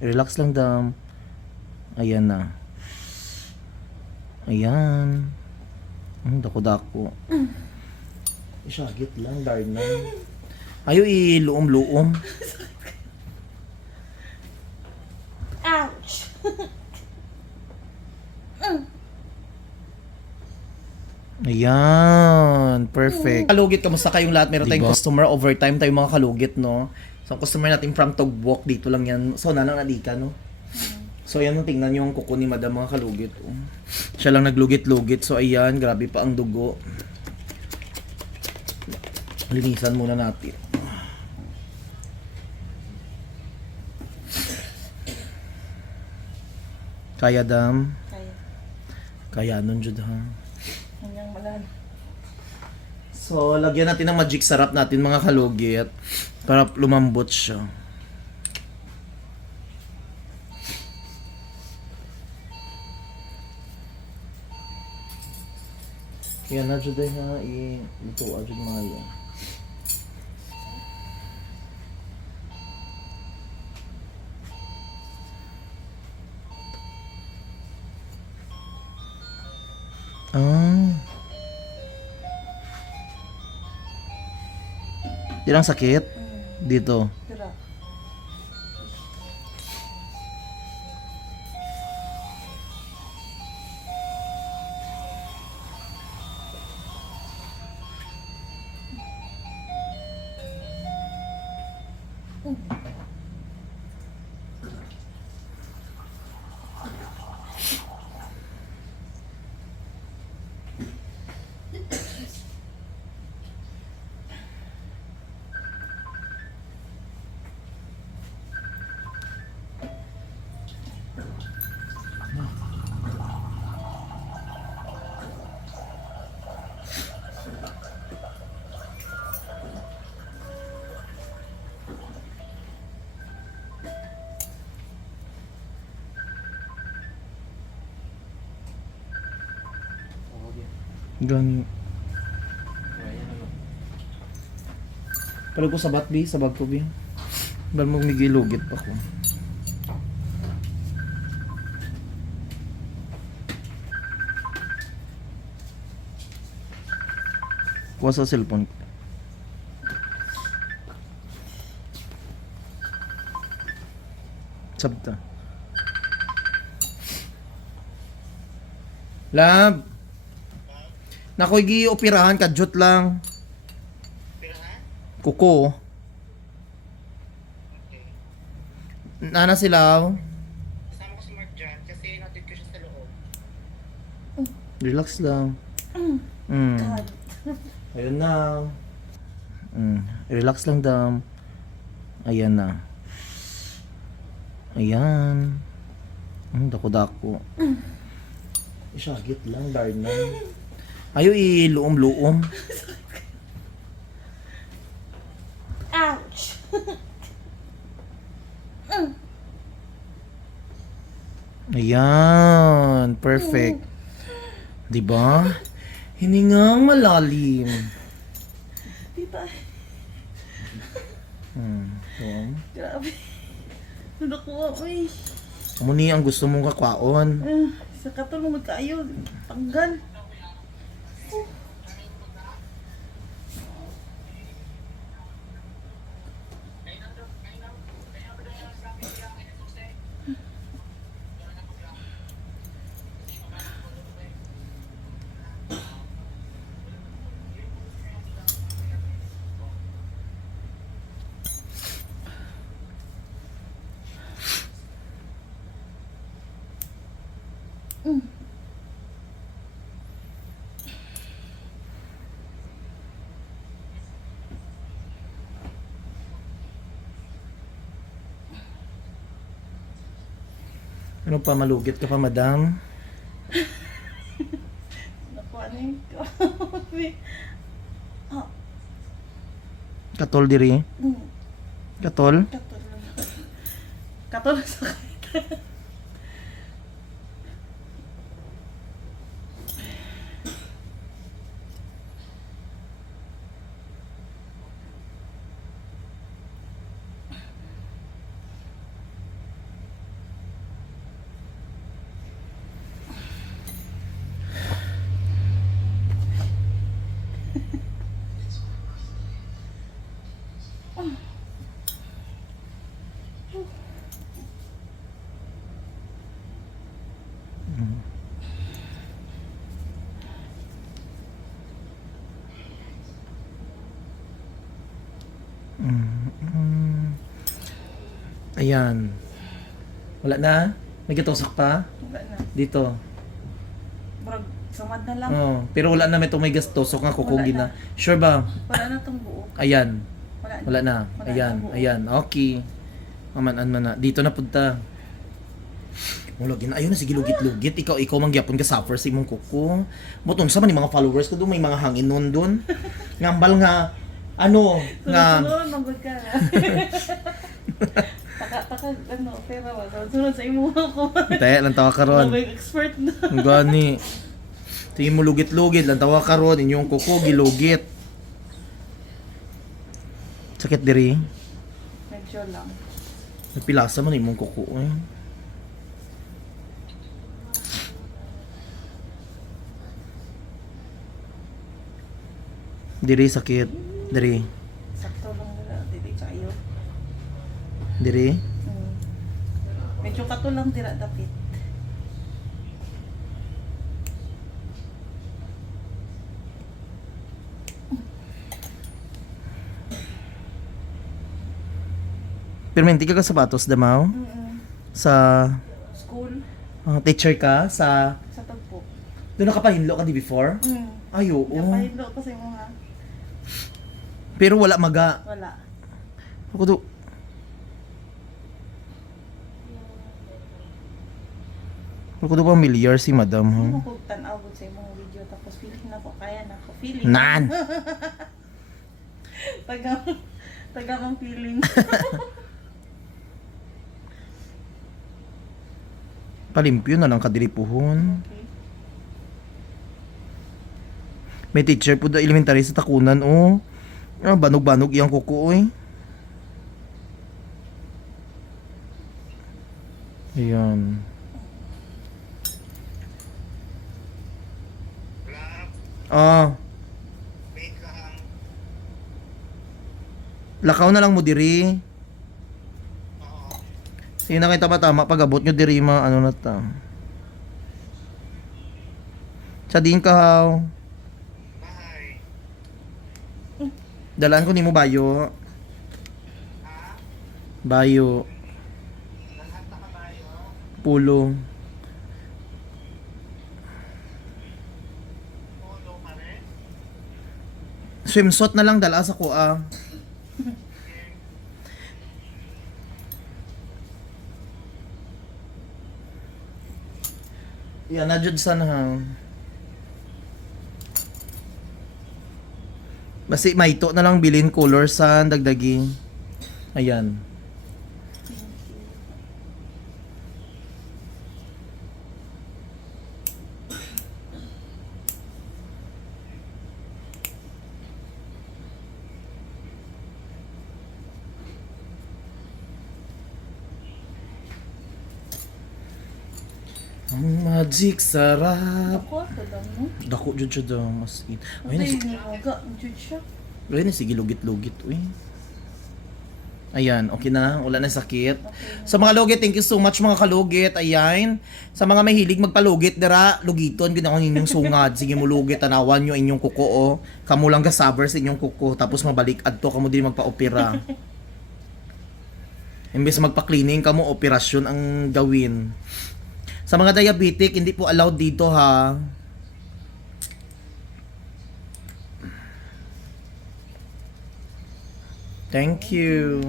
Relax lang, dam. Ayan na. Ayan. Hmm, dako-dako. Isyagit lang, Darna. Ayaw iluom-luom. Ouch! Ayan, perfect. Kalugit, kamusta kayong lahat? Meron tayong customer, overtime tayong mga kalugit, no? So, ang customer natin from Togbok, dito lang yan. So, nalang nadika, no? So, ayan, tingnan yung kuko ni madam mga kalugit. oh. Siya lang naglugit-lugit. So, ayan, grabe pa ang dugo. Linisan muna natin. Kaya, dam. Kaya, Kaya nun, Jud, ha? So, lagyan natin ng magic sarap natin mga kalugit para lumambot siya. Yan na dyan din nga i-ito adyan mga yan. Ah. Yan ang sakit dito. Tira. Gani. Palo ko sa batbi, sa bag ko bi. Bal mo migilugit pa ko. Kuha sa cellphone ko. Sabta. Lab. Nakoy gi operahan kadyot lang. Kuko. Nana sila. Kasama ko si Mark dyan kasi natin ko siya sa loob. Relax lang. Mm. God. Ayun na. Mm. Relax lang dam. Ayan na. Ayan. Mm, dako-dako. Isyagit lang, Darna. Ayaw iluom-luom. Ouch! Ayan, perfect. 'Di ba? Hiningang malalim. Di ba? Hmm. So, Grabe. Nakuha ko eh. amo ni ang gusto mong kakwaon. Uh, sa katulong magkaayo. Tanggal. Mm. Ano pa malugit ka pa, madam? Nakuha na yung grabe. Katol diri. Hmm. Katol. Katulong. Katulong sa Ayan. Wala na? May pa? Wala na. Dito. Murag, samad na lang. Oh, pero wala na may may gastusok nga kukugi Wala na. Sure ba? Wala na tong buo. Ayan. Wala na. Wala na. Wala Ayan. na. Ayan. Okay. Amanan man na. Dito na punta. Mulogin. Ayun na sige lugit-lugit. Ikaw ikaw man gyapon ka suffer sa imong kuko. Mutong sa man mga followers ko doon may mga hangin nun doon. Ngambal nga ano nga Sunod-sunod, manggod ka na. Taka, taka, ano, pera ba? Sunod sa imo ko. Tayo lang tawa karon. Expert na. Ang gani. Tingin mo lugit-lugit lang tawa karon inyong kuko gilugit. Sakit diri. Medyo lang. Nagpilasa man imong kuko eh. Diri sakit. Diri. Diri. Hmm. Medyo kato lang tira dapit. Permenti ka ka sapatos damaw Mm-mm. sa School. ah, teacher ka sa Sa tagpo. doon nakapahinlo ka di before? Mm. Ay oo. Napahilo ko sa ha. Pero wala maga. Wala. Ako do. Ako do familiar si madam. Hindi mo ko tanaw sa imong video tapos feeling na ko kaya na ko feeling. Nan! taga taga mong feeling. Palimpyo na lang kadiri puhon. okay. May teacher po da elementary sa takunan oh. Ah, banog-banog iyang kuko eh. Ayan. Vlog, Ah, wait lang. lakaw na lang mo diri. Oo. Sige na kayo tama-tama pag abot nyo diri ma ano na ta. Sa din ka haw. Bye. Dalaan ko nimo bayo. Ha? Bayo, pulo. Swimsuit na lang dala sa kuha. Yan, na jud sana ha. Basi maito na lang bilin color sa dagdagi. Ayan. Magic sarap. Ako ako lang no. Dako jud siya daw mas in. Ay, Oga, jud siya. ayun sige lugit-lugit uy. Ayan, okay na. Wala na sakit. Okay. Sa mga lugit, thank you so much mga kalugit. Ayan. Sa mga mahilig magpalugit, dira, lugiton, ginawa ninyong sungad. Sige mo lugit, tanawan nyo inyong kuko, oh. Kamu lang gasaber sa inyong kuko, tapos mabalik adto, kamo din magpa-opera. Imbes magpa-cleaning, kamo operasyon ang gawin. Sa mga diabetic, hindi po allowed dito ha. Thank you.